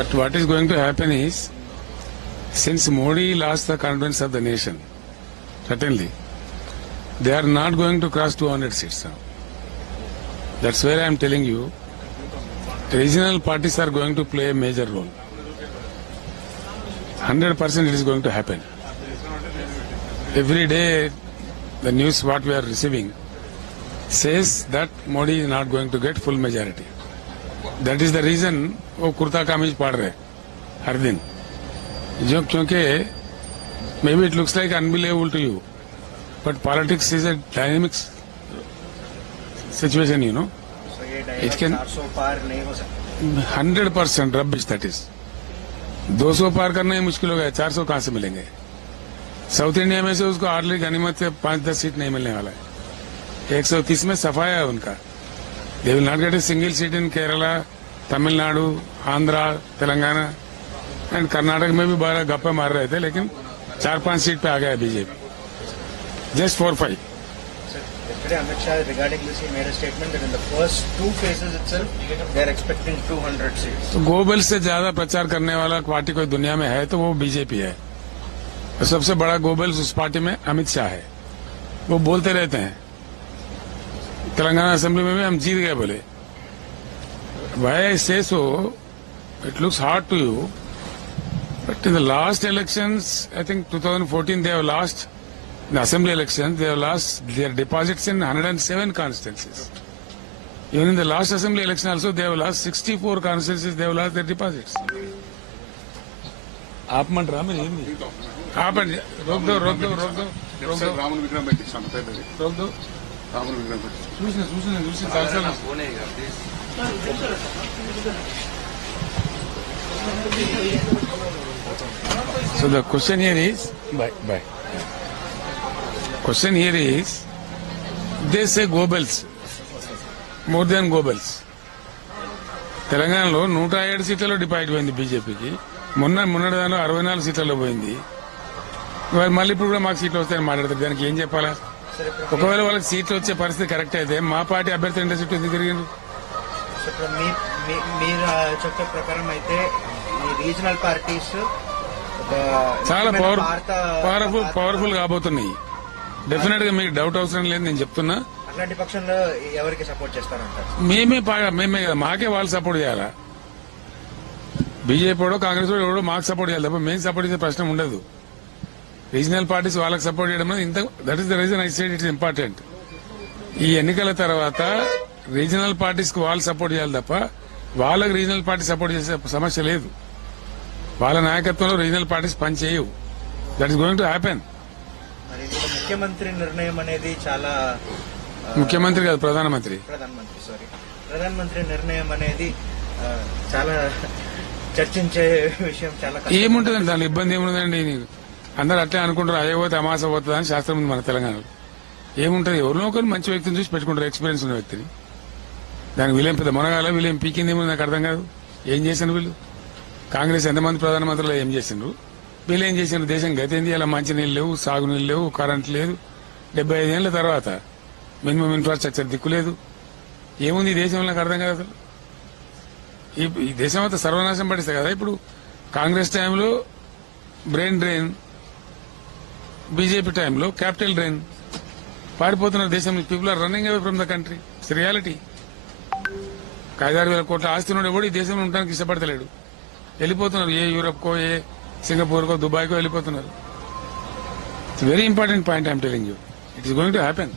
But what is going to happen is, since Modi lost the confidence of the nation, certainly, they are not going to cross 200 seats now. That's where I am telling you, regional parties are going to play a major role. 100% it is going to happen. Every day, the news what we are receiving says that Modi is not going to get full majority. That is the reason वो कुर्ता कामीज पढ़ रहे हर दिन जो क्योंकि maybe it looks like unbelievable to you, but politics is a dynamic situation, you know. So ये It can 400 पार नहीं हो सकता. 100% rubbish that is. 200 पार करना ही मुश्किल हो गया, 400 कहाँ से मिलेंगे? साउथ इंडिया में से उसको हार्डली गनीमत से 5-10 सीट नहीं मिलने वाला है. 130 में सफाया है उनका. They will not get a single seat in Kerala, Tamil Nadu, Andhra, Telangana and Karnataka में भी बड़ा गप्पा मार रहे थे, लेकिन 4-5 सीट पे आ गया BJP. Just 4-5. Yesterday Amit Shah regarding this he made a statement that in the first two phases itself they are expecting 200 seats. तो गोबल से ज्यादा प्रचार करने वाला पार्टी कोई दुनिया में है तो वो बीजेपी है. और सबसे बड़ा गोबल उस पार्टी में अमित शाह है. वो बोलते रहते हैं तेलंगाना असेंबली में भी हम जीत गए बोले. Why I say so, it looks hard to you, but in the last elections, I think 2014 they have lost, in the assembly elections, they have lost their deposits in 107 constituencies. Even in the last assembly election also, they have lost 64 constituencies, they have lost their deposits. आप मन रहा मेरी हिंदी आप रोक दो रोक दो रोक दो रोक दो रामन विक्रम रोक दो रामन विक्रम दूसरी साल So the question here is, question here is, they say Goebbels, more than Goebbels. తెలంగాణలో 107 సీట్లలో డిపాజిట్ పోయింది బీజేపీకి. మొన్నటి దానిలో 64 సీట్లలో పోయింది. మళ్ళీ ఇప్పుడు కూడా మాకు సీట్లు వస్తాయని మాట్లాడతారు. దానికి ఏం చెప్పాలా? ఒకవేళ వాళ్ళకి సీట్లు వచ్చే పరిస్థితి కరెక్ట్ అయితే మా పార్టీ అభ్యర్థి 2 సీట్లు ఎందుకు తిరిగింది? మీరు చెప్పే ప్రకారం అయితే రీజనల్ పార్టీస్ చాలా పవర్ఫుల్ కాబోతున్నాయి. డెఫినెట్ గా మీకు డౌట్ అవసరం లేదు, నేను చెప్తున్నా. అట్లాంటి పక్షంలో ఎవరికి సపోర్ట్ చేస్తారంటారు? మేమే కదా, మాకే వాళ్ళు సపోర్ట్ చేయాలా? బీజేపీ వాడో కాంగ్రెస్ వాడు ఎవడో మాకు సపోర్ట్ చేయాలి తప్ప మేము సపోర్ట్ చేసే ప్రశ్న ఉండదు. రీజనల్ పార్టీస్ వాళ్ళకి సపోర్ట్ చేయడం that is the reason I said it is important. ఈ ఎన్నికల తర్వాత రీజనల్ పార్టీస్ కు వాళ్ళు సపోర్ట్ చేయాలి తప్ప వాళ్ళకి రీజనల్ పార్టీ సపోర్ట్ చేసే సమస్య లేదు. వాళ్ళ నాయకత్వంలో రీజనల్ పార్టీస్ పనిచేయవు. That is going to happen. ముఖ్యమంత్రి నిర్ణయం అనేది చాలా ముఖ్యమంత్రి కాదు, ప్రధానమంత్రి నిర్ణయం అనేది చాలా చర్చించే విషయం. చాలా ఏముంటుందండి దాని ఇబ్బంది ఏముంటుందండి? అందరూ అట్లే అనుకుంటారు, అయ్యే పోతే అమాస పోతుంది అని శాస్త్రం ఉంది మన తెలంగాణలో. ఏముంటుంది? ఎవరినో ఒకరు మంచి వ్యక్తిని చూసి పెట్టుకుంటారు, ఎక్స్పీరియన్స్ ఉన్న వ్యక్తిని. దానికి వీళ్ళేం పెద్ద మునగాల, వీళ్ళేం పీకింది ఏమో నాకు అర్థం కాదు. ఏం చేశారు వీళ్ళు? కాంగ్రెస్ ఎంతమంది ప్రధానమంత్రులు ఏం చేసిండ్రు? వీళ్ళు ఏం చేసిండ్రు? దేశం గతి ఏంది? ఇలా మంచి నీళ్ళు లేవు, సాగునీళ్ళు లేవు, కరెంట్ లేదు. 75 ఏళ్ల తర్వాత మినిమం ఇన్ఫ్రాస్ట్రక్చర్ దిక్కు లేదు. ఏముంది ఈ దేశంలో? నాకు అర్థం కాదు అసలు. ఈ దేశం అంతా సర్వనాశనం పడిస్తే కదా. ఇప్పుడు కాంగ్రెస్ టైంలో బ్రెయిన్ డ్రైన్, బీజేపీ టైంలో క్యాపిటల్ డ్రైన్. పారిపోతున్నారు దేశంలో. People are running away from the country. It's reality. 5,000 కోట్ల ఆస్తి ఉన్నాడు కూడా ఈ దేశంలో ఉండడానికి ఇష్టపడతలేడు. వెళ్ళిపోతున్నారు. ఏ యూరప్కో, ఏ సింగపూర్కో, దుబాయ్కో వెళ్ళిపోతున్నారు. It's very important point I'm telling you. It is going to happen.